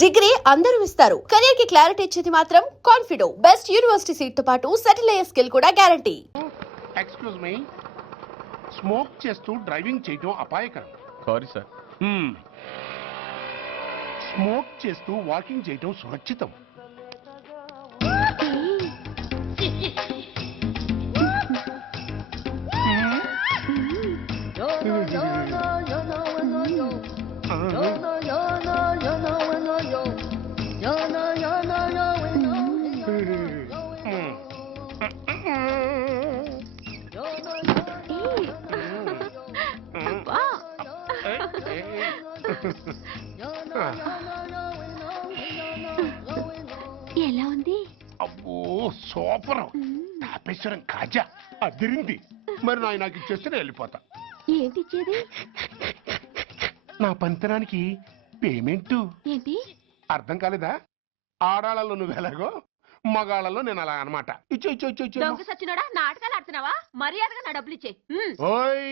Degree అందరూ ఇస్తారు. Career కి క్లారిటీ ఇచ్చేది మాత్రం కాన్ఫిడో. బెస్ట్ యూనివర్సిటీ సీట్ తో పాటు సెటిల్ అయ్యే స్కిల్ కూడా గ్యారంటీ. ఎక్స్క్యూజ్ మీ, స్మోక్ చేస్తూ డ్రైవింగ్ చేయడం అపాయకరం. Sorry sir. స్మోక్ చేస్తూ వాకింగ్ చేయడం సురక్షితం. ఎలా ఉంది? అబ్బో సూపర్. తాపేశ్వరం కాజా అదిరింది. మరి నాకు ఇచ్చేస్తే నేను వెళ్ళిపోతా. ఏంటి ఇచ్చేది? నా పంతనానికి పేమెంట్. ఏంటి అర్థం కాలేదా? ఆడాళ్ళలో నువ్వు ఎలాగో, మగాళ్ళలో నేను అలా అనమాట. ఇచ్చో ఇచ్చో ఇచ్చో ఇచ్చో. దొంగ సచ్చినోడా, నాటకాలు ఆడుతున్నావా? మర్యాదగా నా డబ్బులు ఇచ్చే. ఓయ్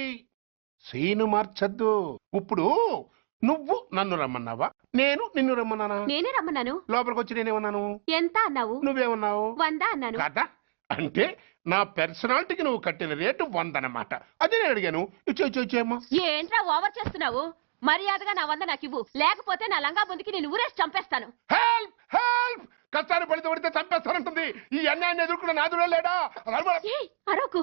సీను మార్చద్దు. ఇప్పుడు నువ్వు నన్ను రమ్మన్నావా, నేను నిన్ను రమ్మన్నానా? నేనే రమ్మన్నాను. లోపలికి వచ్చి నేనేమన్నాను? ఎంత అన్నావు? నువ్వేమన్నావు? 100 అన్నాను. కదా, అంటే నా పర్సనాలిటీకి నువ్వు కట్టిన రేటు 100 అన్నమాట. అదే నేను అడిగాను. ఇచ్చో ఇచ్చో ఇచ్చేమ్మా. ఏంట్రా ఓవర్ చేస్తున్నావు? మర్యాదగా నా 100 నాకు ఇవ్వు, లేకపోతే నా లంగా బొందికి నేను ఊరేసి చంపేస్తాను. Help help. కష్టాలు పడితే చంపేస్తానంటుంది. ఈ అన్యాయాన్ని ఎదుర్కొన్న నాదుడే లేడా? అరవకు.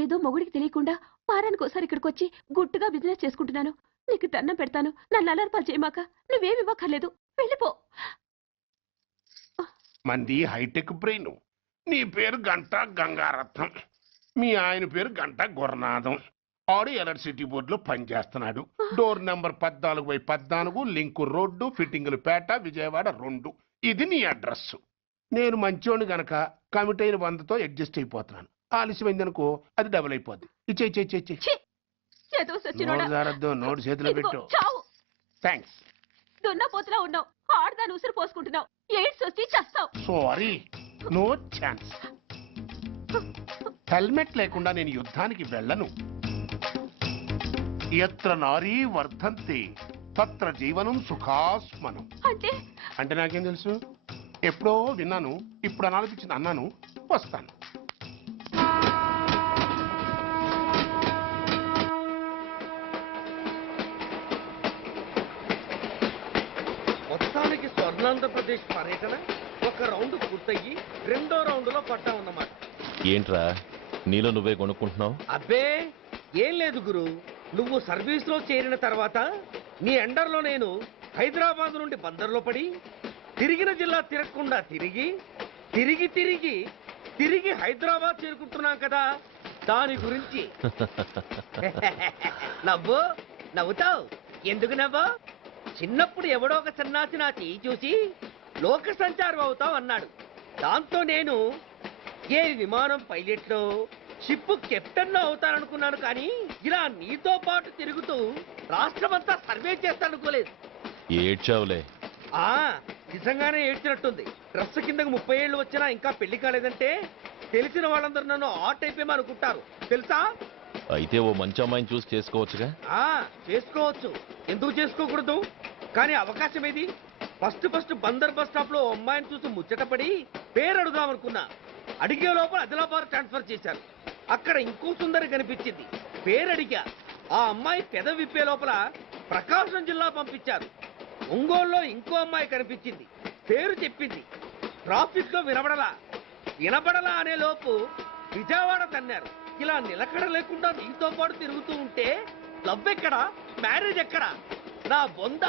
ఏదో మొగుడికి తెలియకుండా వారానికి ఒకసారి ఇక్కడికి వచ్చి గుట్టుగా బిజినెస్ చేసుకుంటున్నాను. నీకు దండం పెడతాను, నన్ను అలర్పాలు చేయమాక. నువ్వేమి ఇవ్వక్కర్లేదు, వెళ్ళిపో. మంది హైటెక్ బ్రెయిన్. నీ పేరు గంట గంగారత్నం, మీ ఆయన పేరు గంట గురనాథం. ఆడు ఎలక్ట్రిసిటీ బోర్డులో పనిచేస్తున్నాడు. డోర్ నెంబర్ 14/14, లింకు రోడ్డు, ఫిట్టింగులు పేట, విజయవాడ 2. ఇది నీ అడ్రస్. నేను మంచోని గనక కమిట్ అయిన 100తో అడ్జస్ట్ అయిపోతున్నాను. ఆలస్యమైందనుకో అది డబుల్ అయిపోద్ది. ఇచ్చే నోటు చేతిలో పెట్టు. థ్యాంక్స్. దున్నపోతులా ఉన్నావు, ఆడదాని ఉసురు పోసుకుంటున్నావు. ఎయిడ్స్ వచ్చి చస్తావు. Sorry, no chance. హెల్మెట్ లేకుండా నేను యుద్ధానికి వెళ్ళను. ఎత్ర నారీ వర్ధంతి తత్ర జీవనం సుఖాస్మనం. అంటే నాకేం తెలుసు? ఎప్పుడో విన్నాను, ఇప్పుడు అనాలనిపించింది అన్నాను. వస్తాను. మొత్తానికి స్వర్ణాంధ్రప్రదేశ్ పర్యటన ఒక రౌండ్ పూర్తయ్యి 2వ రౌండ్ లో పట్టామన్నమాట. ఏంట్రా నీలో నువ్వే కొనుక్కుంటున్నావు? అబ్బే ఏం లేదు గురు, నువ్వు సర్వీస్ లో చేరిన తర్వాత నీ అండర్లో నేను హైదరాబాద్ నుండి బందర్లో పడి తిరిగిన జిల్లా తిరగకుండా తిరిగి తిరిగి తిరిగి తిరిగి హైదరాబాద్ చేరుకుంటున్నాం కదా, దాని గురించి. నవ్వు నవ్వుతావు ఎందుకు నవ్వు? చిన్నప్పుడు ఎవడో ఒక సన్నాసి నా చెయ్యి చూసి లోక సంచారం అవుతావు అన్నాడు. దాంతో నేను ఏ విమానం పైలట్లో, షిప్ కెప్టెన్ అవుతాననుకున్నాను. కానీ ఇలా నీతో పాటు తిరుగుతూ రాష్ట్రమంతా సర్వే చేస్తాననుకోలేదు. ఏడ్చావులే. నిజంగానే ఏడ్చినట్టుంది. డ్రెస్ కిందకు 30 ఏళ్ళు వచ్చినా ఇంకా పెళ్లి కాలేదంటే తెలిసిన వాళ్ళందరూ నన్ను ఆట్ అయిపోయి అనుకుంటారు తెలుసా? అయితే ఓ మంచి అమ్మాయిని చూసి చేసుకోవచ్చుగా. చేసుకోవచ్చు, ఎందుకు చేసుకోకూడదు? కానీ అవకాశం ఏది? ఫస్ట్ బందర్ బస్ స్టాప్ లో అమ్మాయిని చూసి ముచ్చటపడి పేరు అడుగుదాం అనుకున్నా. అడిగే లోపల ఆదిలాబాద్ ట్రాన్స్ఫర్ చేశారు. అక్కడ ఇంకో సుందరి కనిపించింది, పేరు అడిగా. ఆ అమ్మాయి పెద విప్పే లోపల ప్రకాశం జిల్లా పంపించారు. ఒంగోలులో ఇంకో అమ్మాయి కనిపించింది, పేరు చెప్పింది. ట్రాఫిక్ లో వినబడలా అనే లోపు విజయవాడ తన్నారు. ఇలా నిలకడ లేకుండా నీతో పాటు తిరుగుతూ ఉంటే లవ్ ఎక్కడా, మ్యారేజ్ ఎక్కడా? నా బొంద.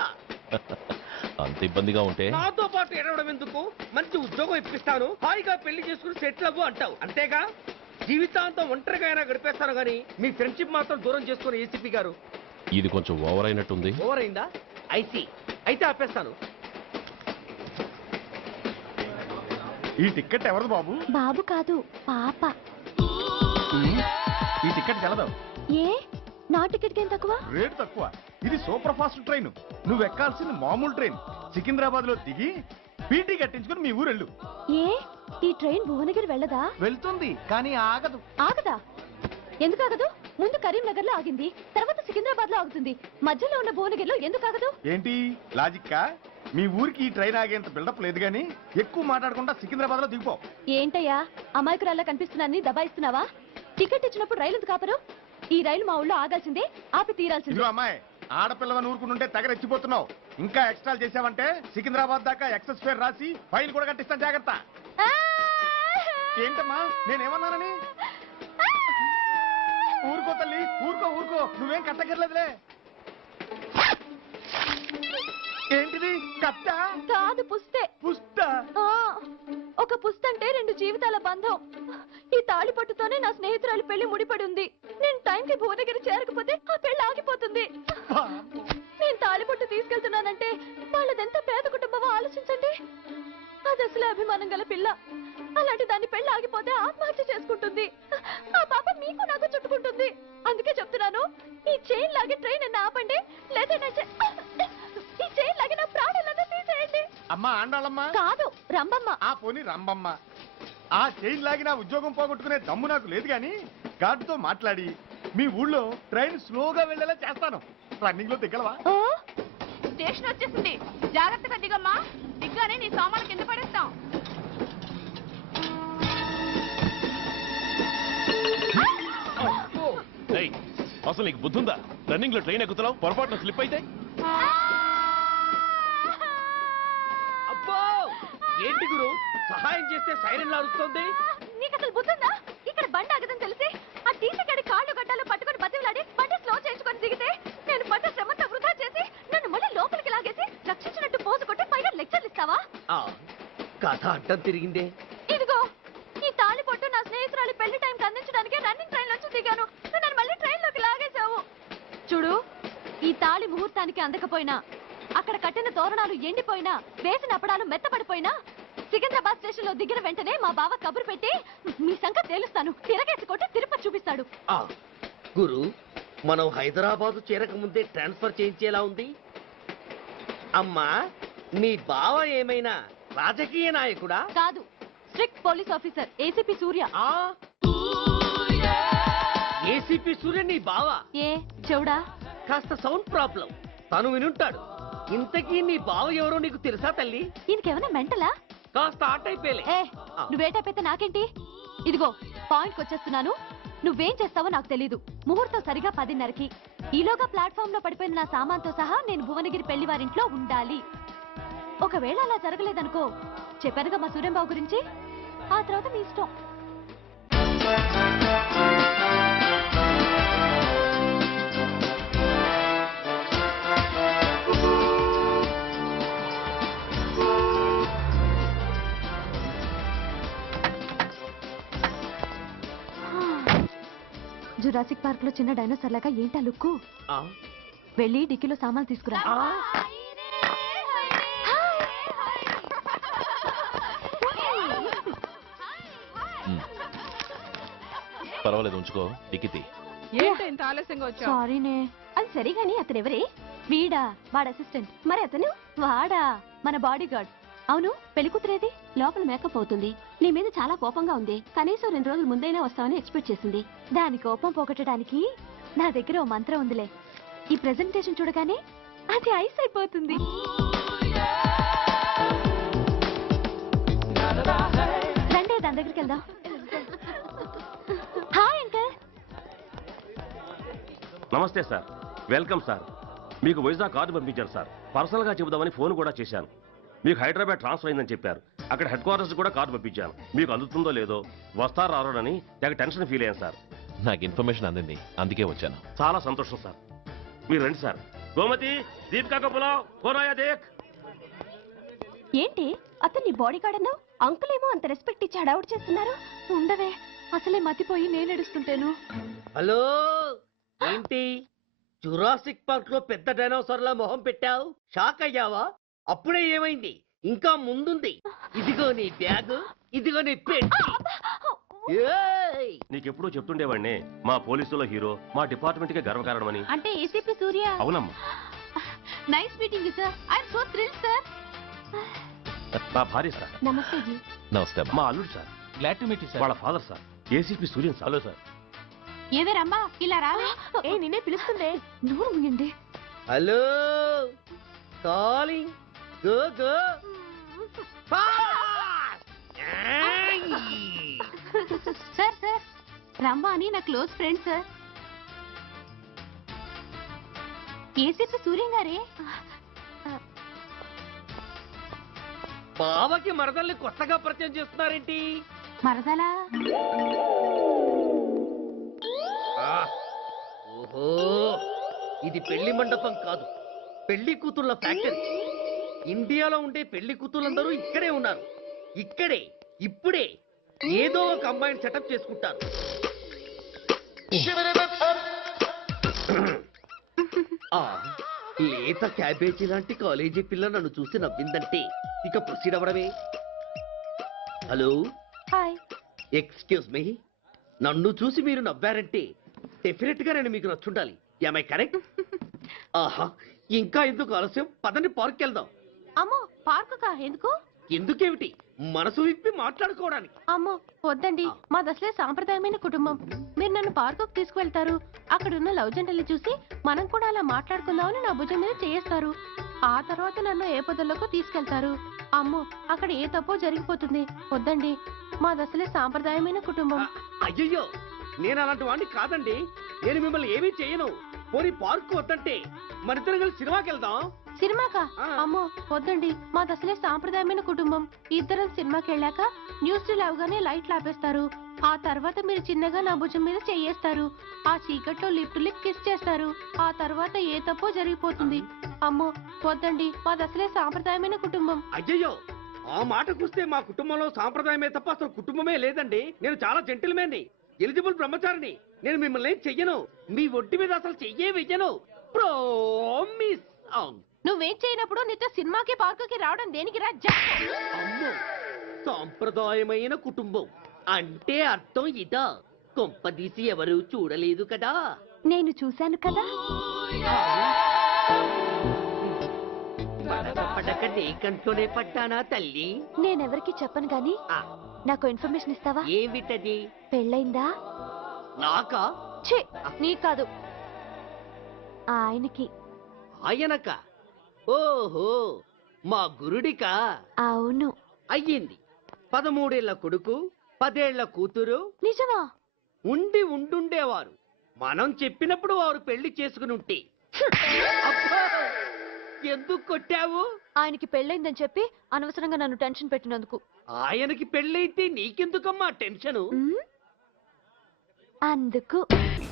అంత ఇబ్బందిగా ఉంటే నాతో పాటు ఎడవడం ఎందుకు? మంచి ఉద్యోగం ఇప్పిస్తాను, హాయిగా పెళ్లి చేసుకుని సెటిల్ అవ్వు అంటావు అంతేగా. జీవితాంతం ఒంటరిగా అయినా గడిపేస్తాను గానీ మీ ఫ్రెండ్షిప్ మాత్రం దూరం చేసుకుని ఏసీపీ గారు. ఇది కొంచెం ఓవర్ అయినట్టుంది. ఓవర్ అయిందా? ఐసీ, అయితే ఆపేస్తాను. ఈ టికెట్ ఎవరిది బాబు? బాబు కాదు, పాప. ఈ టికెట్ తెలదు. ఏ నా టికెట్ ఏం తక్కువ? రేటు తక్కువ. ఇది సూపర్ ఫాస్ట్ ట్రైన్. నువ్వు ఎక్కాల్సింది మామూలు ట్రైన్. సికింద్రాబాద్ లో దిగి పీటీ కట్టించుకుని మీ ఊరెళ్ళు. ఏ ఈ ట్రైన్ భువనగిరి వెళ్ళదా? వెళ్తుంది కానీ ఆగదు. ఆగదా? ఎందుకు ఆగదు? ముందు కరీంనగర్ లో ఆగింది, తర్వాత సికింద్రాబాద్ లో ఆగుతుంది. మధ్యలో ఉన్న భువనగిరిలో ఎందుకు ఆగదు? ఏంటి లాజిక్కా? మీ ఊరికి ఈ ట్రైన్ ఆగేంత బిల్డప్ లేదు కానీ ఎక్కువ మాట్లాడకుండా సికింద్రాబాద్ లో దిగిపో. ఏంటయ్యా అమాయకురాల్లా కనిపిస్తున్నాన్ని దబాయిస్తున్నావా? టికెట్ ఇచ్చినప్పుడు రైలు ఎందుకు కాపరు? ఈ రైలు మా ఊళ్ళో ఆగాల్సిందే, ఆపి తీరాల్సిందే. ఇదిగో అమ్మాయి, ఆడపిల్లవని ఊరుకుంటుంటే తెగరెచ్చిపోతున్నావు. ఇంకా ఎక్స్ట్రాలు చేసావంటే సికింద్రాబాద్ దాకా ఎక్సెస్ ఫేర్ రాసి ఫైన్ కూడా కట్టిస్తాను, జాగ్రత్త. ఆ! ఏంటమ్మా నేనేమన్నానని? ఊరుకో తల్లి, ఊరుకో ఊరుకో, నువ్వేం కట్టగర్లేదులే. ఏంటిది కట్ట? కాదు పుస్తే. పుష్ట? ఆ, ఒక పుస్తంటే 2 జీవితాల బంధం. ఈ తాళి పట్టుతోనే నా స్నేహితురాలి పెళ్లి ముడిపడి ఉంది. నేను టైంకి భువనగిరి చేరకపోతే ఆ పెళ్లి ఆగిపోతుంది. నేను తాళిపట్టు తీసుకెళ్తున్నానంటే వాళ్ళదెంత పేద కుటుంబమో ఆలోచించండి. అది అసలు అభిమానం గల పిల్ల. అలాంటి దాన్ని పెళ్లి ఆగిపోతే ఆత్మహత్య చేసుకుంటుంది. ఆ పాప మీకు నాకు చుట్టుకుంటుంది. అందుకే చెప్తున్నాను, ఈ చైన్ లాగే ట్రైన్ అన్న ఆపండి, లేదా ఈ చైన్ లాగే నా ప్రాణాలను తీసేయండి. అమ్మా ఆండాళ్ళమ్మా కాదు రంబమ్మ. ఆ పోని రంబమ్మ. ఆ చైన్ లాగి నా ఉద్యోగం పోగొట్టుకునే దమ్ము నాకు లేదు గాని గార్డుతో మాట్లాడి మీ ఊళ్ళో ట్రైన్ స్లోగా వెళ్ళేలా చేస్తాను. రన్నింగ్ లో దిగలవా? స్టేషన్ వచ్చేసింది, జాగ్రత్తగా దిగమ్మా. దిగ్గానే నీ సామాన్లు కింద పడేస్తాం. ఏయ్, అసలు నీకు బుద్ధుందా? రన్నింగ్ లో ట్రైన్ ఎక్కుతున్నావు, పొరపాటున స్లిప్ అయితే? అబ్బో ఏంటి గురు, సహాయం చేస్తే సైరన్ అరుస్తుంది. నీకు అసలు బుద్ధుందా? ఇక్కడ బండి ఆగదని తెలిసి ఆ టీసీ గడి కాళ్ళు గడ్డాలు పట్టుకొని బతిలాడి బండి స్లో చేయించుకొని దిగితే నేను పడ్డ శ్రమంతా వృధా చేసి నన్ను మళ్ళీ లోపలికి లాగేసి రక్షించినట్టు పోసు కొట్టి పైగా లెక్చర్లు ఇస్తావా? ఆ, కథ అడ్డం తిరిగిందే. ఇదిగో ఈ తాళి పొట్టు నా స్నేహితురాలి పెళ్లి టైంకి అందించడానికి రన్నింగ్ ట్రైన్ నుంచి దిగాను. నువ్వు నన్ను మళ్ళీ ట్రైన్ లోకి లాగేశావు. చూడు, ఈ తాళి ముహూర్తానికి అందకపోయినా, అక్కడ కట్టిన తోరణాలు ఎండిపోయినా, వేసిన అప్పడాలు మెత్తపడిపోయినా, సికింద్రాబాద్ స్టేషన్ లో దిగిన వెంటనే మా బావ కబురు పెట్టి మీ సంగతి తేలుస్తాను, తిరగేసి కొట్టి తిరుపతి చూపిస్తాడు. ఆ గురు, మనం హైదరాబాద్ చేరక ముందే ట్రాన్స్ఫర్ చేయించేలా ఉంది. అమ్మా, నీ బావ ఏమైనా రాజకీయ నాయకుడా? కాదు, స్ట్రిక్ట్ పోలీస్ ఆఫీసర్, ఏసీపీ సూర్య. ఆ ఏసీపీ సూర్య నీ బావ? ఏ చెవుడా? కాస్త సౌండ్ ప్రాబ్లం, తను వినుంటాడు. ఇంతకీ నీ బావ ఎవరో నీకు తెలుసా తల్లి? ఈయనకేమైనా మెంటలా? కాస్త ఆట అయిపోయలే. ఏ నువ్వేటైతే నాకేంటి? ఇదిగో పాయింట్కి వచ్చేస్తున్నాను. నువ్వేం చేస్తావో నాకు తెలీదు. ముహూర్తం సరిగా 10:30కి. ఈలోగా ప్లాట్ఫామ్ లో పడిపోయిన నా సామాన్తో సహా నేను భువనగిరి పెళ్లి వారింట్లో ఉండాలి. ఒకవేళ అలా జరగలేదనుకో, చెప్పానుగా మా సూర్యంబాబు గురించి, ఆ తర్వాత మీ ఇష్టం. జురాసిక్ పార్క్ లో చిన్న డైనోసార్ లాగా ఏంటా లుక్కు? ఆ, వెళ్ళి డిక్కీలో సామాన్లు తీసుకురా. ఆ, పర్వాలేదు, ఉంచుకో. టిక్కితి. ఏంటో ఇంత ఆలస్యంగా వచ్చావు? సారీనే. అది సరిగాని అతను ఎవరే? వీడా, వాడ అసిస్టెంట్. మరి అతను? వాడా, మన బాడీ గార్డ్. అవును, పెళ్లి కూతురేది? లోపల మేకప్ అవుతుంది. నీ మీద చాలా కోపంగా ఉంది. కనీసం 2 రోజుల ముందైనా వస్తావని ఎక్స్పెక్ట్ చేసింది. దాని కోపం పోగొట్టడానికి నా దగ్గర ఓ మంత్రం ఉందిలే. ఈ ప్రెజెంటేషన్ చూడగానే అది ఐస్ అయిపోతుంది. రండి, దాని దగ్గరికి వెళ్దాం. Hi uncle. నమస్తే సార్, వెల్కమ్ సార్. మీకు వైజాగ్ కార్డు పంపించారు సార్. పర్సనల్గా చెబుదామని ఫోన్ కూడా చేశాను. మీకు హైదరాబాద్ ట్రాన్స్ఫర్ అయిందని చెప్పారు. అక్కడ హెడ్ క్వార్టర్స్ కూడా కార్డు పంపించాను. మీకు అందుతుందో లేదో, వస్తారో రారోనని తెగ టెన్షన్ ఫీల్ అయ్యాను సార్. నాకు ఇన్ఫర్మేషన్ అందింది, అందుకే వచ్చాను. చాలా సంతోషం సార్. మీరు రండి సార్. గోమతి, దీపికా కపులావ్, కోనాయా దేక్. ఏంటి అతన్ని బాడీ గార్డ్ అన్నావు? అంకుల్ ఏమో అంత రెస్పెక్ట్ ఇచ్చి హడావుడు చేస్తున్నారు. ఉండవే, అసలే మతిపోయి నేను ఏడుస్తుంటాను. హలో, ఏంటి జురాసిక్ పార్క్ లో పెద్ద డైనోసార్ల మొహం పెట్టావు? షాక్ అయ్యావా? అప్పుడే ఏమైంది? ఇంకా ముందుంది. ఇదిగో నీ బ్యాగ్, ఇదిగో నీ పెట్టి. ఏయ్! నీకెప్పుడూ చెప్తుండేవాడిని, మా పోలీసులో హీరో, మా డిపార్ట్మెంట్కే గర్వకారణమని. అంటే ఏసీపీ సూర్య. అవునమ్మా. Nice meeting sir. I'm so thrilled sir. నా భార్య సార్. నమస్తే జీ. నమస్తే అమ్మా. మా అల్లుడు sir. Glad to meet you sir. వాళ్ళ father sir, ACP Suryan sir. Hello sir. ఏవేరమ్మా ఇలా రావే? ఏ నిన్నే పిలుస్తుందే. నోరు ముయండి. Hello, calling. Go go fast. ఏయ్! సార్ సార్ రంభ అని నా close friend sir. ACP Suryam గారే. బావకి మరదల్ని కొత్తగా పరిచయం చేస్తున్నారేంటి? మరదలా? ఓహో, ఇది పెళ్లి మండపం కాదు, పెళ్లి కూతుళ్ళ ఫ్యాక్టరీ. ఇండియాలో ఉండే పెళ్లి కూతుళ్ళందరూ ఇక్కడే ఉన్నారు. ఇక్కడే ఇప్పుడే ఏదో ఒక అమ్మాయిని సెటప్ చేసుకుంటారు. ఆ, లేత క్యాబేజీ లాంటి కాలేజీ పిల్ల నన్ను చూసి నవ్విందంటే ఇక ప్రొసీడ్ అవ్వడమే. Hello, hi. ఎక్స్క్యూజ్ మీ, నన్ను చూసి మీరు నవ్వారంటే డెఫినెట్ గా నేను మీకు నచ్చుండాలి. Am I correct? ఆహా, ఇంకా ఎందుకు ఆలస్యం, పదండి పార్క్ వెళ్దాం. అమ్మో పార్కు కా? ఎందుకు? ఎందుకేమిటి, మనసు విప్పి మాట్లాడుకోవడానికి. అమ్మో వద్దండి, మాది అసలే సాంప్రదాయమైన కుటుంబం. మీరు నన్ను పార్కుకు తీసుకువెళ్తారు, అక్కడున్న లవ్ జంటలు చూసి మనం కూడా అలా మాట్లాడుకుందామని నా భుజం మీద చేస్తారు. ఆ తర్వాత నన్ను ఏ పొదల్లోకి తీసుకెళ్తారు. అమ్మో అక్కడ ఏ తప్పో జరిగిపోతుంది. వద్దండి, మాది అసలే సాంప్రదాయమైన కుటుంబం. అయ్యయ్యో, నేను అలాంటి వాడిని కాదండి. నేను మిమ్మల్ని ఏమీ చేయను. పోనీ పార్క్ వద్దంటే మరిద్దరం కలిసి సినిమాకి వెళ్దాం. సినిమాకా? ఆ. అమ్మో వద్దండి, మాది అసలే సాంప్రదాయమైన కుటుంబం. ఇద్దరం సినిమాకి వెళ్ళాక న్యూస్ అవగానే లైట్లు ఆపేస్తారు. ఆ తర్వాత మీరు చిన్నగా నా భుజం మీద చెయ్యేస్తారు. ఆ చీకట్లో లిప్ టు లిప్ కిస్ చేస్తారు. ఆ తర్వాత ఏ తప్పో జరిగిపోతుంది. అమ్మో వద్దండి, మాది అసలే సాంప్రదాయమైన కుటుంబం. అయ్యయ్యో, ఆ మాటకొస్తే మా కుటుంబంలో సాంప్రదాయమే తప్ప అసలు కుటుంబమే లేదండి. నేను చాలా జెంటిల్మెన్ని, ఎలిజిబుల్ బ్రహ్మచారిని. నేను మిమ్మల్ని ఏం చెయ్యను, మీ ఒంటి మీద అసలు చెయ్యే వెయ్యను. ప్రామిస్. నువ్వేం చేయనప్పుడు నీతో సినిమాకి పార్కుకి రావడం దేనికిరా? అమ్మో, సాంప్రదాయమైన కుటుంబం అంటే అర్థం ఇదా? కొంపదీసి ఎవరు చూడలేదు కదా? నేను చూశాను కదా. పడక నీ కంట్లోనే పడ్డానా తల్లి? నేనెవరికి చెప్పను గాని ఆ, నాకు ఇన్ఫర్మేషన్ ఇస్తావా? ఏమిటది? పెళ్ళైందా? నాకా? ఛీ, నీ కాదు, ఆయనకి. ఆయనక? ఓహో, మా గురుడికా? అవును. అయ్యింది. 13 ఏళ్ల కొడుకు, 10 ఏళ్ల కూతురు నిజమా? ఉండుండేవారు. మనం చెప్పినప్పుడు వారు పెళ్లి చేసుకుని ఉంటే. అబ్బా! ఎందుకు కొట్టావు? ఆయనకి పెళ్ళైందని చెప్పి అనవసరంగా నన్ను టెన్షన్ పెట్టినందుకు. ఆయనకి పెళ్ళైతే నీకెందుకమ్మా టెన్షను? మ్? అందుకు.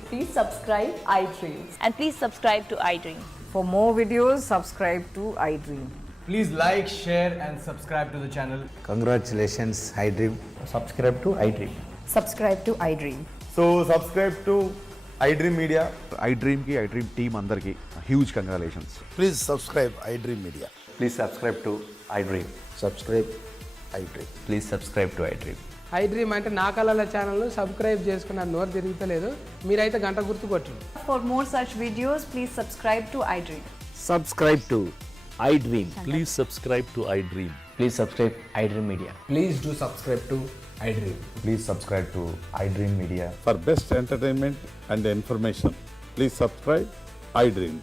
Please subscribe iDream. And please subscribe to iDream. For more videos, subscribe to iDream. Please like, share and subscribe to the channel. Congratulations, iDream. Subscribe to iDream. Subscribe to iDream. So subscribe to iDream Media. iDream ki iDream team andarki huge congratulations. Please subscribe iDream Media. Please subscribe to iDream. Subscribe iDream. Please subscribe to iDream. iDream అంటే నా కళల ఛానల్ను subscribe చేసుకున్న నోరు తిరుగుతలేదు. మీరైతే గంట గుర్తు కొట్టండి. For more such videos, please subscribe to iDream. Subscribe to iDream. Please subscribe to iDream. Please subscribe iDream Media. Please do subscribe to iDream. Please subscribe to iDream Media. For best entertainment and information, please subscribe iDream.